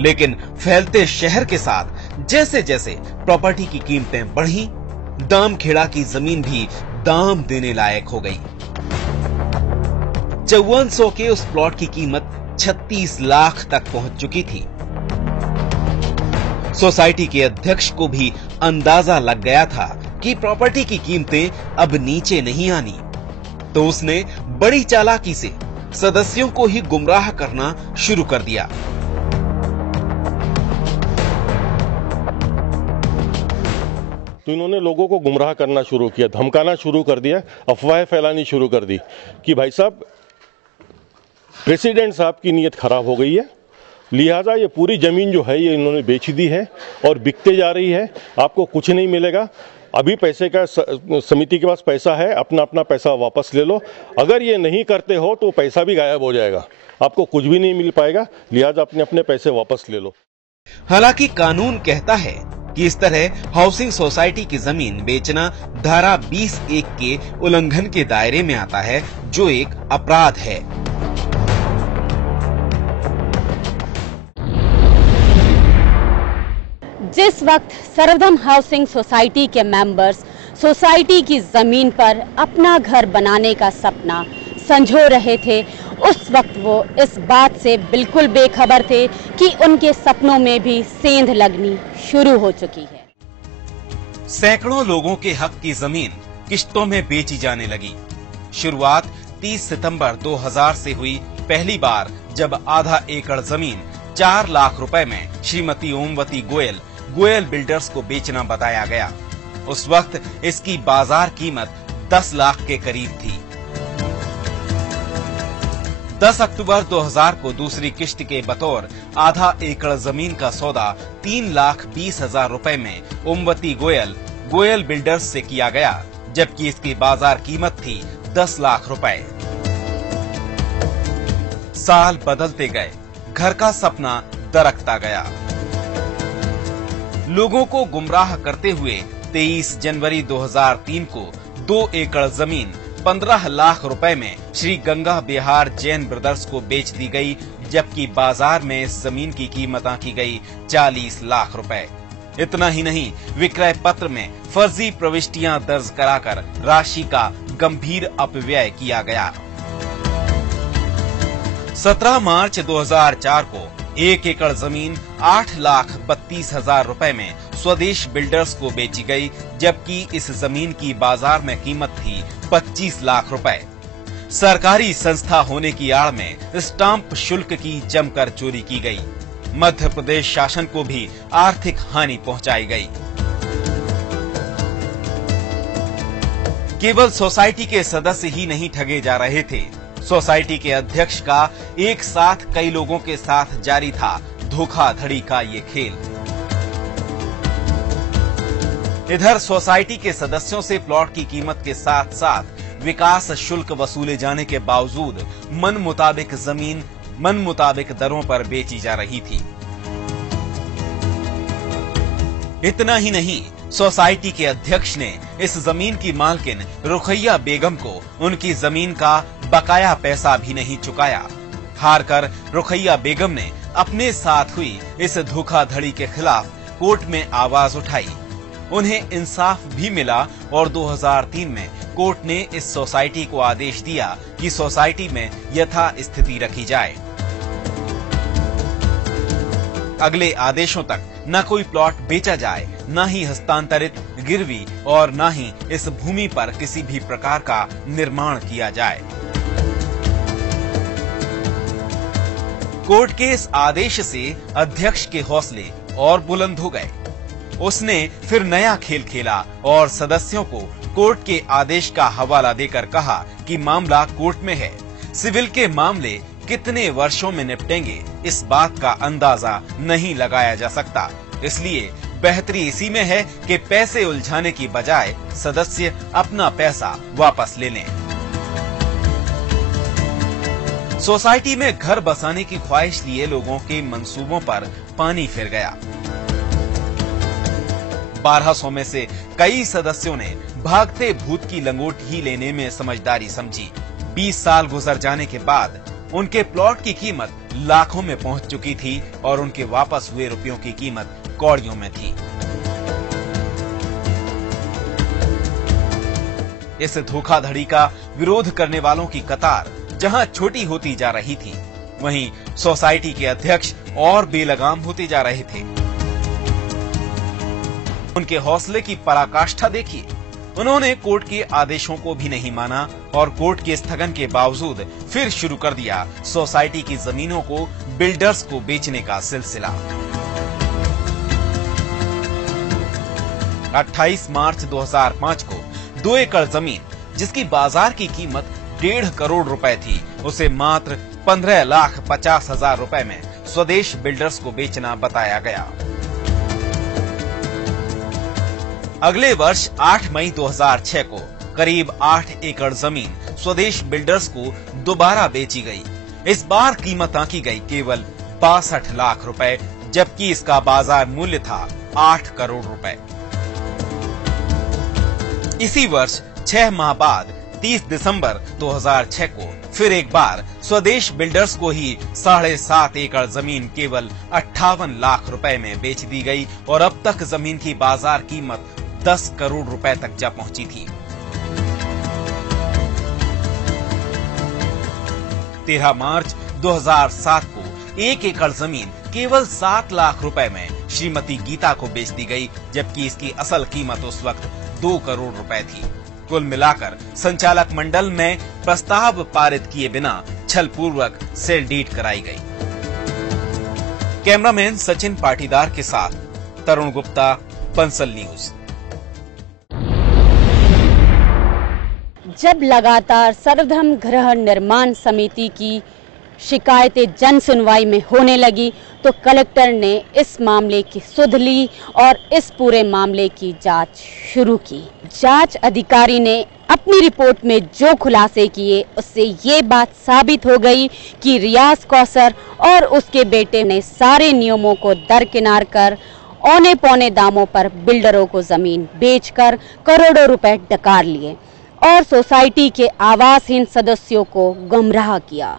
लेकिन फैलते शहर के साथ जैसे जैसे प्रॉपर्टी की कीमतें बढ़ी, दामखेड़ा की जमीन भी दाम देने लायक हो गई। 5400 के उस प्लॉट की कीमत 36 लाख तक पहुंच चुकी थी। सोसाइटी के अध्यक्ष को भी अंदाजा लग गया था कि प्रॉपर्टी की कीमतें अब नीचे नहीं आनी, तो उसने बड़ी चालाकी से सदस्यों को ही गुमराह करना शुरू कर दिया। तो इन्होंने लोगों को गुमराह करना शुरू किया, धमकाना शुरू कर दिया, अफवाहें फैलानी शुरू कर दी कि भाई साहब प्रेसिडेंट साहब की नीयत खराब हो गई है, लिहाजा ये पूरी जमीन जो है ये इन्होंने बेच दी है और बिकते जा रही है, आपको कुछ नहीं मिलेगा। अभी पैसे का समिति के पास पैसा है, अपना अपना पैसा वापस ले लो। अगर ये नहीं करते हो तो पैसा भी गायब हो जाएगा, आपको कुछ भी नहीं मिल पाएगा, लिहाजा अपने अपने पैसे वापस ले लो। हालांकि कानून कहता है कि इस तरह हाउसिंग सोसाइटी की जमीन बेचना धारा 20(1) के उल्लंघन के दायरे में आता है, जो एक अपराध है। जिस वक्त सर्वधर्म हाउसिंग सोसाइटी के मेंबर्स सोसाइटी की जमीन पर अपना घर बनाने का सपना संजो रहे थे, उस वक्त वो इस बात से बिल्कुल बेखबर थे कि उनके सपनों में भी सेंध लगनी शुरू हो चुकी है। सैकड़ों लोगों के हक की जमीन किश्तों में बेची जाने लगी। शुरुआत 30 सितंबर 2000 से हुई, पहली बार जब आधा एकड़ जमीन 4 लाख रुपए में श्रीमती ओमवती गोयल बिल्डर्स को बेचना बताया गया। उस वक्त इसकी बाजार कीमत 10 लाख के करीब थी। 10 अक्टूबर 2000 को दूसरी किश्त के बतौर आधा एकड़ जमीन का सौदा 3,20,000 रुपए में ओमवती गोयल बिल्डर्स से किया गया, जबकि इसकी बाजार कीमत थी 10 लाख रुपए। साल बदलते गए, घर का सपना दरकता गया। लोगों को गुमराह करते हुए 23 जनवरी 2003 को 2 एकड़ जमीन 15 लाख रुपए में श्री गंगा बिहार जैन ब्रदर्स को बेच दी गई, जबकि बाजार में इस जमीन की कीमत आंकी गई 40 लाख रुपए। इतना ही नहीं, विक्रय पत्र में फर्जी प्रविष्टियां दर्ज कराकर राशि का गंभीर अपव्यय किया गया। 17 मार्च 2004 को 1 एकड़ जमीन 8,32,000 रुपए में स्वदेश बिल्डर्स को बेची गई, जबकि इस जमीन की बाजार में कीमत थी 25 लाख रुपए। सरकारी संस्था होने की आड़ में स्टाम्प शुल्क की जमकर चोरी की गई। मध्य प्रदेश शासन को भी आर्थिक हानि पहुंचाई गई। केवल सोसाइटी के सदस्य ही नहीं ठगे जा रहे थे, सोसाइटी के अध्यक्ष का एक साथ कई लोगों के साथ जारी था धोखाधड़ी का ये खेल। इधर सोसाइटी के सदस्यों से प्लॉट की कीमत के साथ साथ विकास शुल्क वसूले जाने के बावजूद मन मुताबिक जमीन मन मुताबिक दरों पर बेची जा रही थी। इतना ही नहीं, सोसाइटी के अध्यक्ष ने इस जमीन की मालकिन रुखैया बेगम को उनकी जमीन का बकाया पैसा भी नहीं चुकाया। हारकर रुखैया बेगम ने अपने साथ हुई इस धोखाधड़ी के खिलाफ कोर्ट में आवाज उठाई। उन्हें इंसाफ भी मिला और 2003 में कोर्ट ने इस सोसाइटी को आदेश दिया कि सोसाइटी में यथा स्थिति रखी जाए। अगले आदेशों तक न कोई प्लॉट बेचा जाए, न ही हस्तांतरित गिरवी और न ही इस भूमि पर किसी भी प्रकार का निर्माण किया जाए। कोर्ट के इस आदेश से अध्यक्ष के हौसले और बुलंद हो गए। उसने फिर नया खेल खेला और सदस्यों को कोर्ट के आदेश का हवाला देकर कहा कि मामला कोर्ट में है। सिविल के मामले कितने वर्षों में निपटेंगे, इस बात का अंदाजा नहीं लगाया जा सकता। इसलिए बेहतरी इसी में है कि पैसे उलझाने की बजाय सदस्य अपना पैसा वापस ले लें। सोसाइटी में घर बसाने की ख्वाहिश लिए लोगों के मंसूबों पर पानी फिर गया। 1200 में से कई सदस्यों ने भागते भूत की लंगोट ही लेने में समझदारी समझी। 20 साल गुजर जाने के बाद उनके प्लॉट की कीमत लाखों में पहुंच चुकी थी और उनके वापस हुए रुपयों की कीमत कौड़ियों में थी। इस धोखाधड़ी का विरोध करने वालों की कतार जहां छोटी होती जा रही थी, वहीं सोसाइटी के अध्यक्ष और बेलगाम होते जा रहे थे। उनके हौसले की पराकाष्ठा देखिए। उन्होंने कोर्ट के आदेशों को भी नहीं माना और कोर्ट के स्थगन के बावजूद फिर शुरू कर दिया सोसाइटी की जमीनों को बिल्डर्स को बेचने का सिलसिला। 28 मार्च 2005 को 2 एकड़ जमीन जिसकी बाजार की कीमत 1.5 करोड़ रुपए थी, उसे मात्र 15,50,000 रुपए में स्वदेश बिल्डर्स को बेचना बताया गया। अगले वर्ष 8 मई 2006 को करीब 8 एकड़ जमीन स्वदेश बिल्डर्स को दोबारा बेची गई। इस बार कीमत आंकी गई केवल 62 लाख रुपए, जबकि इसका बाजार मूल्य था 8 करोड़ रुपए। इसी वर्ष 6 माह बाद 30 दिसंबर 2006 को फिर एक बार स्वदेश बिल्डर्स को ही 7.5 एकड़ जमीन केवल 58 लाख रुपए में बेच दी गई और अब तक जमीन की बाजार कीमत 10 करोड़ रुपए तक जा पहुंची थी। 13 मार्च 2007 को 1 एकड़ जमीन केवल 7 लाख रुपए में श्रीमती गीता को बेच दी गई, जबकि इसकी असल कीमत उस वक्त 2 करोड़ रुपए थी। कुल मिलाकर संचालक मंडल में प्रस्ताव पारित किए बिना छलपूर्वक सेल डीड कराई गई। कैमरामैन सचिन पाटीदार के साथ तरुण गुप्ता, बंसल न्यूज। जब लगातार सर्वधर्म गृह निर्माण समिति की शिकायतें जन सुनवाई में होने लगी तो कलेक्टर ने इस मामले की सुध ली और इस पूरे मामले की जांच शुरू की। जांच अधिकारी ने अपनी रिपोर्ट में जो खुलासे किए उससे ये बात साबित हो गई कि रियाज कौसर और उसके बेटे ने सारे नियमों को दरकिनार कर औने पौने दामों पर बिल्डरों को जमीन बेचकर करोड़ों रुपए डकार लिए और सोसाइटी के आवासहीन सदस्यों को गुमराह किया।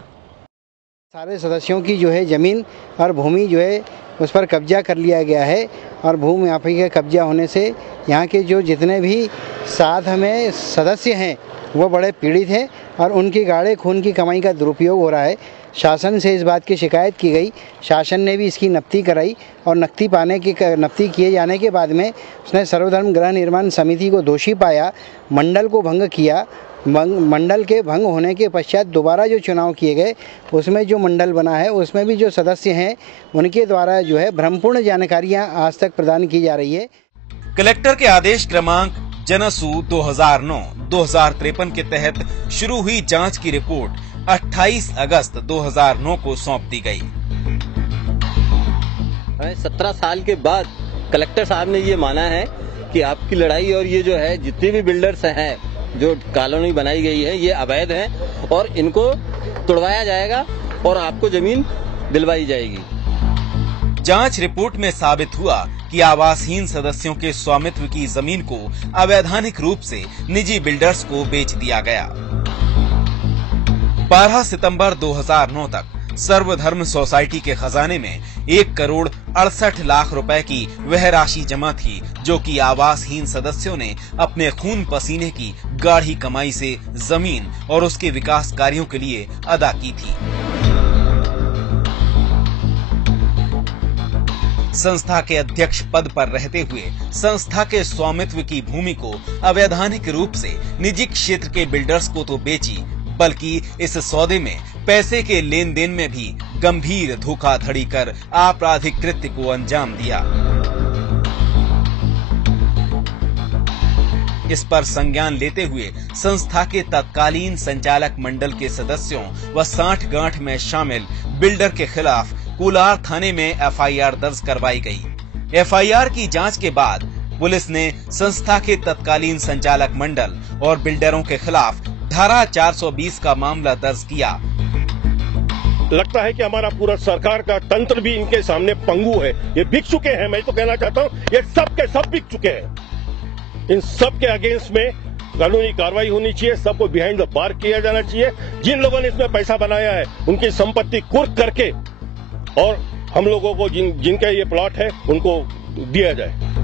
सारे सदस्यों की जो है ज़मीन और भूमि जो है उस पर कब्जा कर लिया गया है और भूमि माफी के कब्जा होने से यहाँ के जो जितने भी साथ में सदस्य हैं वो बड़े पीड़ित हैं और उनकी गाढ़े खून की कमाई का दुरुपयोग हो रहा है। शासन से इस बात की शिकायत की गई, शासन ने भी इसकी नफ्ती कराई और नफ्ती किए जाने के बाद में उसने सर्वधर्म गृह निर्माण समिति को दोषी पाया, मंडल को भंग किया। मंडल के भंग होने के पश्चात दोबारा जो चुनाव किए गए उसमें जो मंडल बना है उसमें भी जो सदस्य हैं उनके द्वारा जो है भ्रमपूर्ण जानकारियां आज तक प्रदान की जा रही है। कलेक्टर के आदेश क्रमांक जनसु 2009-2053 के तहत शुरू हुई जांच की रिपोर्ट 28 अगस्त 2009 को सौंप दी गई। 17 साल के बाद कलेक्टर साहब ने ये माना है कि आपकी लड़ाई और ये जो है जितने भी बिल्डर्स हैं जो कॉलोनी बनाई गई है ये अवैध है और इनको तोड़वाया जाएगा और आपको जमीन दिलवाई जाएगी। जांच रिपोर्ट में साबित हुआ कि आवासहीन सदस्यों के स्वामित्व की जमीन को अवैधानिक रूप से निजी बिल्डर्स को बेच दिया गया। 12 सितंबर 2009 तक सर्वधर्म सोसाइटी के खजाने में 1 करोड़ 68 लाख रुपए की वह राशि जमा थी जो कि आवासहीन सदस्यों ने अपने खून पसीने की गाढ़ी कमाई से जमीन और उसके विकास कार्यों के लिए अदा की थी। संस्था के अध्यक्ष पद पर रहते हुए संस्था के स्वामित्व की भूमि को अवैधानिक रूप से निजी क्षेत्र के बिल्डर्स को तो बेची, बल्कि इस सौदे में पैसे के लेन देन में भी गंभीर धोखाधड़ी कर आपराधिक कृत्य को अंजाम दिया। इस पर संज्ञान लेते हुए संस्था के तत्कालीन संचालक मंडल के सदस्यों व साठगांठ में शामिल बिल्डर के खिलाफ कोलार थाने में एफआईआर दर्ज करवाई गई। एफआईआर की जांच के बाद पुलिस ने संस्था के तत्कालीन संचालक मंडल और बिल्डरों के खिलाफ धारा 420 का मामला दर्ज किया। लगता है कि हमारा पूरा सरकार का तंत्र भी इनके सामने पंगु है। ये बिक चुके हैं, मैं तो कहना चाहता हूँ ये सब के सब बिक चुके हैं। इन सब के अगेंस्ट में कानूनी कार्रवाई होनी चाहिए, सबको बिहाइंड द बार किया जाना चाहिए। जिन लोगों ने इसमें पैसा बनाया है उनकी संपत्ति कुर्क करके और हम लोगों को जिनका ये प्लॉट है उनको दिया जाए।